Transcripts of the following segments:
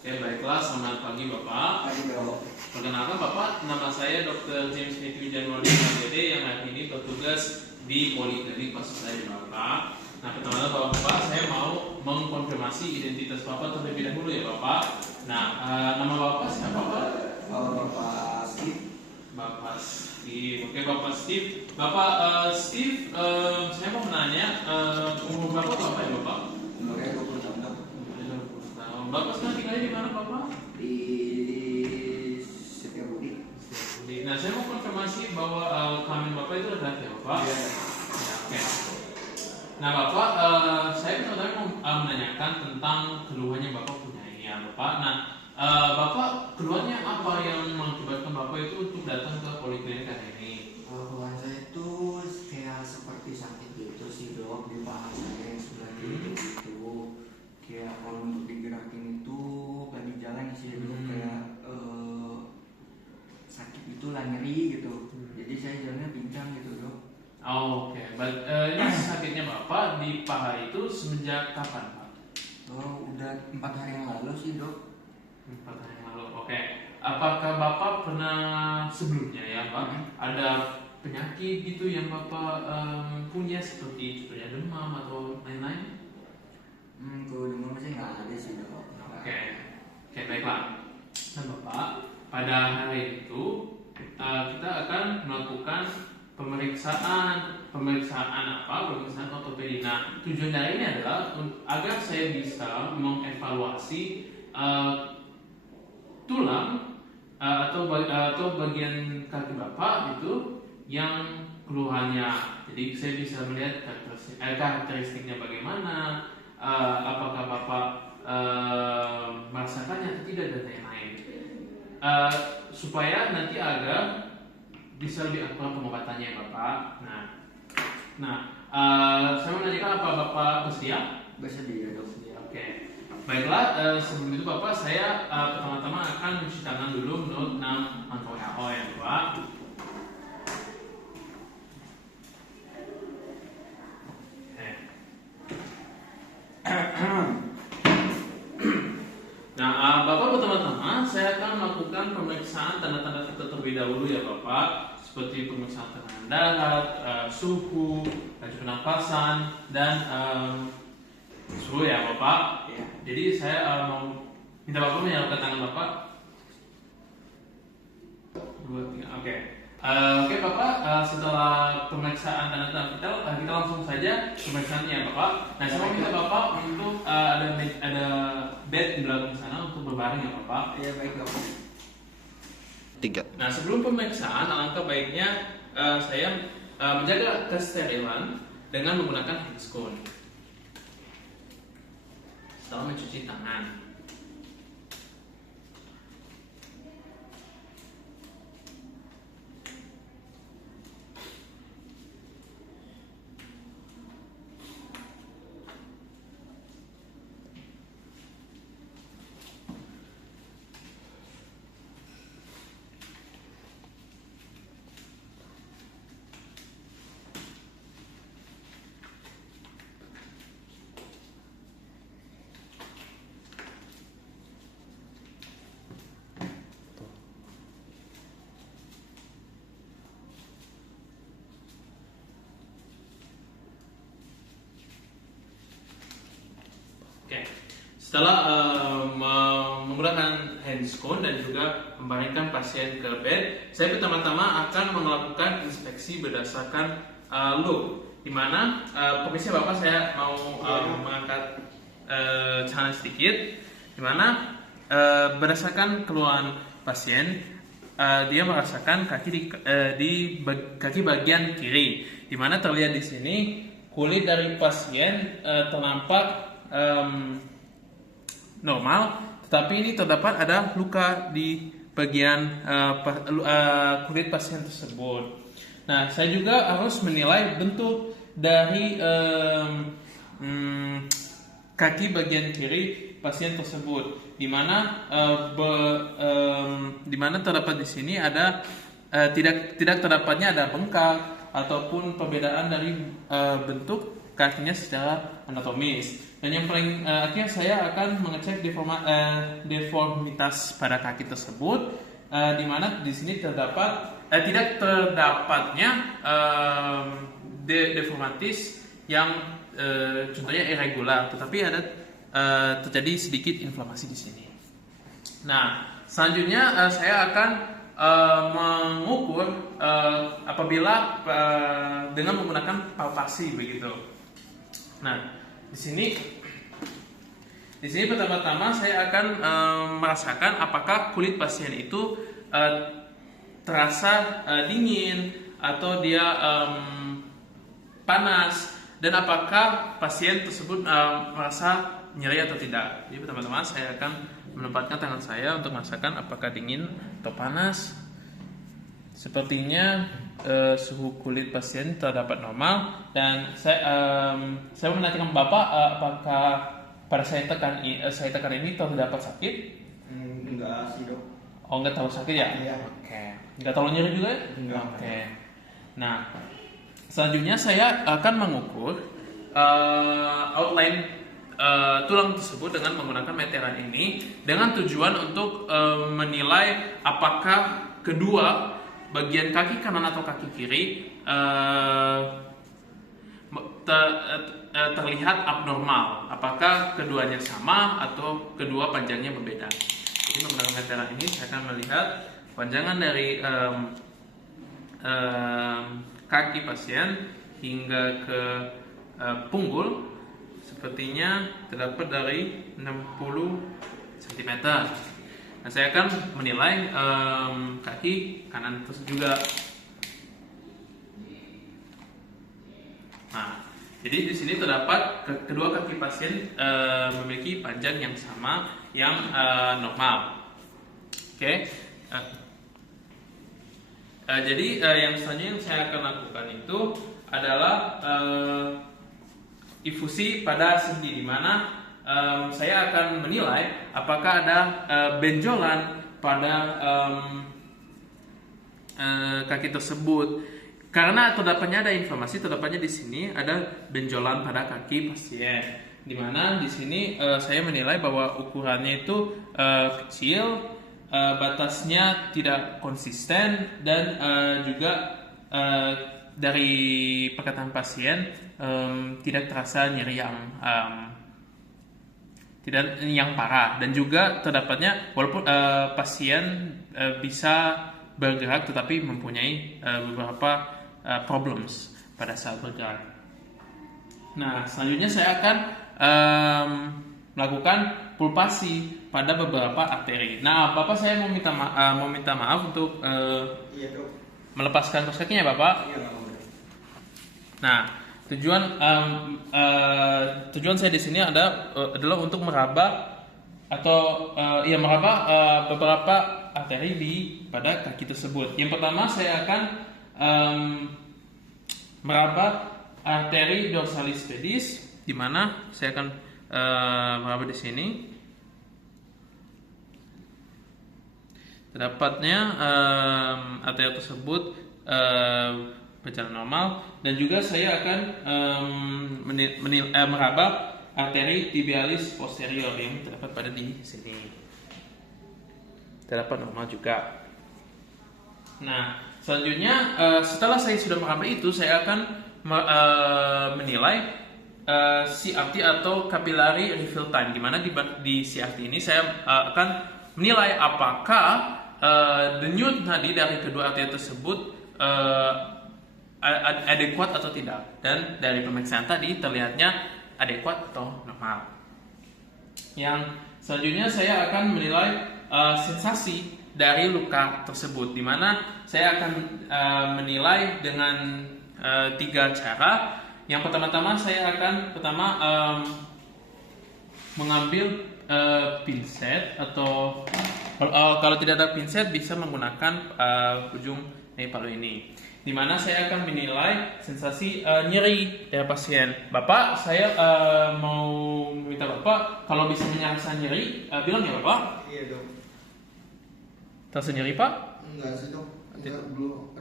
Oke, baiklah. Selamat pagi, Bapak. Pagi bro. Perkenalkan, Bapak. Nama saya Dr. James Matthew Januari MD yang hari ini bertugas di Poliklinik Pasar Bapak. Nah, pertama-tama Bapak, saya mau mengkonfirmasi identitas Bapak terlebih dahulu ya, Bapak. Nah, nama Bapak siapa, Pak? Bapak Steve. Bapak Steve. Oke, Bapak Steve. Bapak Steve, saya mau menanya umur Bapak berapa ya, Bapak? Umurnya 20 tahun dok. 20 tahun. Bapak sekarang tinggalnya di mana, Bapak? Di Setiabudi. Nah, saya mau konfirmasi bahwa kelamin Bapak itu laki-laki ya, Bapak? Iya. Ya, oke. Nah, Bapak, saya sebenarnya mau menanyakan tentang keluhannya Bapak punya ini ya, Bapak. Nah, Bapak keluhannya apa yang mengakibatkan Bapak itu untuk datang ke poliklinik hari ini? Keluhan saya itu kayak seperti sakit gitu sih dok, di paha saya yang sebelah kiri itu. Kayak kalau untuk digerakin itu lagi jalan sih dok, kayak sakit itu lah, nyeri gitu. Jadi saya jalannya pincang gitu dok. Oh, oke. Ini sakitnya Bapak di paha itu semenjak kapan, Pak? Udah 4 hari yang lalu sih dok. 4 hari yang lalu. Oke. Apakah Bapak pernah sebelumnya ya, Pak, ada penyakit gitu yang Bapak punya seperti contohnya demam atau lain-lain? Kalau demam sih nggak ada sih dok. Oke, oke, baiklah. Nah, Bapak, pada hari itu kita akan melakukan pemeriksaan apa? Pemeriksaan ortopedi. Nah, tujuan dari ini adalah agar saya bisa mengevaluasi tulang atau bagian kaki Bapak itu yang keluhannya. Jadi saya bisa melihat karakteristiknya bagaimana, apakah Bapak merasakannya atau tidak dan lain-lain. Supaya nanti agar bisa lebih akurat pengobatannya, Bapak. Saya menanyakan apa Bapak bersedia? Bersedia dok. Oke. Baiklah, sebelum itu Bapak, saya pertama-tama akan mencuci tangan dulu menurut 6 angka WHO ya, Bapak. Nah, Bapak pertama-tama saya akan melakukan pemeriksaan tanda-tanda terlebih dahulu ya, Bapak, seperti pemeriksaan tekanan darah, suhu, laju pernapasan, dan suhu ya, Bapak. Iya. Jadi saya mau minta Bapak menyalakan tangan Bapak. 2, 3, oke. Oke Bapak, setelah pemeriksaan tanda-tanda vital, kita langsung saja pemeriksaannya ya Bapak. Nah, saya mau minta Bapak untuk ada bed di belakang sana untuk berbaring ya Bapak. Iya baik dok. 3. Nah, sebelum pemeriksaan, alangkah baiknya saya menjaga kesterilan dengan menggunakan handscoon. Setelah mencuci tangan. Oke, setelah menggunakan handscoon dan juga membaringkan pasien ke bed, saya pertama-tama akan melakukan inspeksi berdasarkan loop, di mana permisi Bapak, saya mau mengangkat celana sedikit, di mana berdasarkan keluhan pasien, dia merasakan kaki kaki bagian kiri, di mana terlihat di sini kulit dari pasien ternampak normal, tetapi ini terdapat ada luka di bagian kulit pasien tersebut. Nah, saya juga harus menilai bentuk dari kaki bagian kiri pasien tersebut, di mana terdapat di sini ada tidak terdapatnya ada bengkak ataupun perbedaan dari bentuk kakinya secara anatomis. Dan yang paling akhir saya akan mengecek deformitas pada kaki tersebut, di mana di sini tidak terdapatnya deformitis yang contohnya irregular, tetapi ada terjadi sedikit inflamasi di sini. Nah, selanjutnya saya akan mengukur apabila dengan menggunakan palpasi begitu. Nah, di sini pertama-tama saya akan merasakan apakah kulit pasien itu terasa dingin atau dia panas, dan apakah pasien tersebut merasa nyeri atau tidak. Jadi pertama-tama saya akan menempatkan tangan saya untuk merasakan apakah dingin atau panas. Sepertinya suhu kulit pasien terdapat normal, dan saya menanyakan Bapak apakah pada saya tekan ini terdapat sakit? Enggak sih dok. Oh, enggak terlalu sakit ya? Iya. Oke. Enggak terlalu nyeri juga ya? Enggak. Oke. Nah, selanjutnya saya akan mengukur outline tulang tersebut dengan menggunakan meteran ini, dengan tujuan untuk menilai apakah kedua bagian kaki kanan atau kaki kiri terlihat abnormal, apakah keduanya sama atau kedua panjangnya berbeda. Jadi menggunakan meteran ini saya akan melihat panjangan dari kaki pasien hingga ke punggul, sepertinya terdapat dari 60 cm. Nah, saya akan menilai kaki kanan tersebut juga. Nah, jadi di sini terdapat kedua kaki pasien memiliki panjang yang sama, yang normal. Oke. Jadi yang selanjutnya yang saya akan lakukan itu adalah infusi pada sendi, di mana saya akan menilai apakah ada benjolan pada kaki tersebut. Karena terdapatnya ada inflamasi, terdapatnya di sini ada benjolan pada kaki pasien, di mana di sini saya menilai bahwa ukurannya itu kecil, batasnya tidak konsisten, dan juga dari perkataan pasien tidak terasa nyeri yang parah, dan juga terdapatnya walaupun pasien bisa bergerak tetapi mempunyai beberapa problems pada saat bergerak. Nah, selanjutnya saya akan melakukan pulpasi pada beberapa arteri. Nah, Bapak, saya mau minta maaf untuk Iya dok. melepaskan kaos kakinya, Bapak. Iya nggak boleh. Nah, tujuan saya di sini adalah untuk meraba beberapa arteri pada kaki tersebut. Yang pertama saya akan meraba arteri dorsalis pedis, di mana saya akan meraba di sini. Terdapatnya arteri tersebut berjalan normal, dan juga saya akan meraba arteri tibialis posterior yang terdapat pada di sini. Terdapat normal juga. Nah, selanjutnya setelah saya sudah meraba itu, saya akan menilai CRT atau capillary refill time, di mana di CRT ini saya akan menilai apakah denyut nadi dari kedua arteri tersebut adekuat atau tidak, dan dari pemeriksaan tadi terlihatnya adekuat atau normal. Yang selanjutnya saya akan menilai sensasi dari luka tersebut, di mana saya akan menilai dengan 3 cara. Yang pertama-tama saya akan mengambil pinset, atau kalau tidak ada pinset bisa menggunakan ujung palu ini, di mana saya akan menilai sensasi nyeri dari pasien. Bapak, saya mau minta Bapak kalau bisa merasa nyeri, bilang ya Bapak. Iya dok. Terasa nyeri, Pak? Enggak sih dok. Enggak, belum.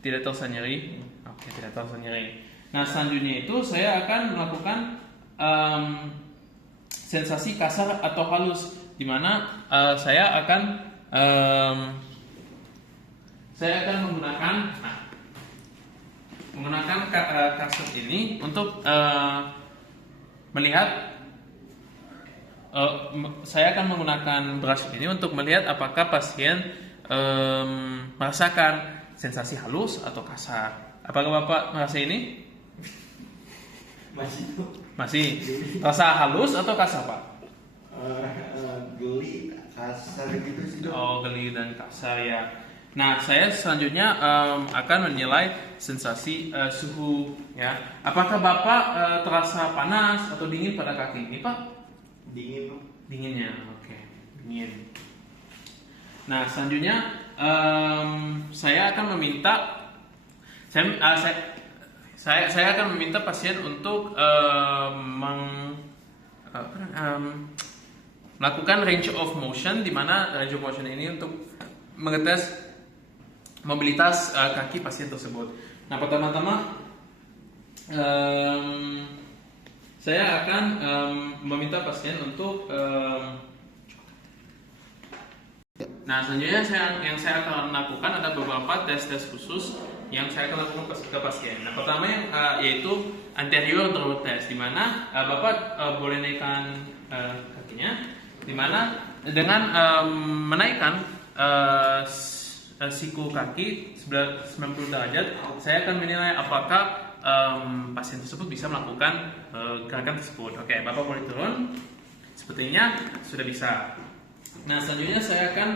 Tidak terasa nyeri. Oke, tidak terasa nyeri. Nah, selanjutnya itu saya akan melakukan sensasi kasar atau halus, di mana saya akan menggunakan kasus ini untuk melihat. Saya akan menggunakan brush ini untuk melihat apakah pasien merasakan sensasi halus atau kasar. Apakah Bapak merasa ini? Masih tuh. Masih. Rasa halus atau kasar, Pak? Geli, kasar gitu sih dok. Oh, geli dan kasar ya. Nah, saya selanjutnya akan menilai sensasi suhu ya. Apakah Bapak terasa panas atau dingin pada kaki ini, Pak? Dingin dok. Dinginnya, oke, dingin. Nah, selanjutnya saya akan meminta saya akan meminta pasien untuk melakukan range of motion, di mana range of motion ini untuk mengetes mobilitas kaki pasien tersebut. Nah, pertama-tama saya akan meminta pasien untuk nah, selanjutnya yang saya akan lakukan ada beberapa tes khusus yang saya akan lakukan ke pasien. Nah, pertama yaitu anterior draw test, di mana Bapak boleh naikkan kakinya, di mana dengan menaikkan siku kaki 90 derajat, saya akan menilai apakah pasien tersebut bisa melakukan gerakan tersebut. Oke, Bapak boleh turun. Sepertinya sudah bisa. Nah, selanjutnya saya akan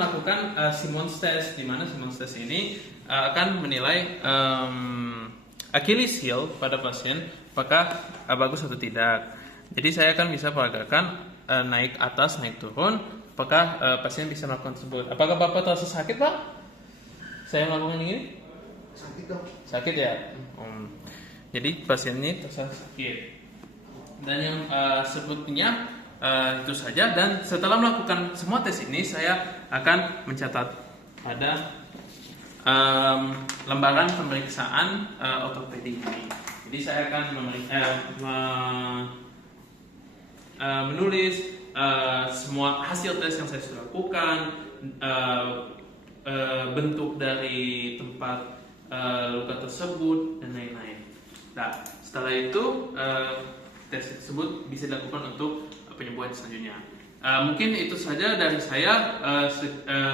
melakukan Simmons test, di mana Simmons test ini akan menilai Achilles heel pada pasien apakah bagus atau tidak. Jadi saya akan bisa peragakan naik atas, naik turun, apakah pasien bisa melakukan tersebut. Apakah Bapak terasa sakit, Pak? Saya melakukan ini? Sakit dok. Sakit ya? Jadi pasien ini terasa sakit. Dan yang sebutnya itu saja. Dan setelah melakukan semua tes ini, saya akan mencatat pada lembaran pemeriksaan ortopedi ini. Jadi saya akan menulis semua hasil tes yang saya sudah lakukan, bentuk dari tempat luka tersebut, dan lain-lain. Nah, setelah itu tes tersebut bisa dilakukan untuk penyembuhan selanjutnya. Mungkin itu saja dari saya.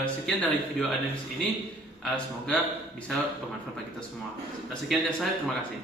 Sekian dari video analisis ini. Semoga bisa bermanfaat bagi kita semua. Sekian dari saya, terima kasih.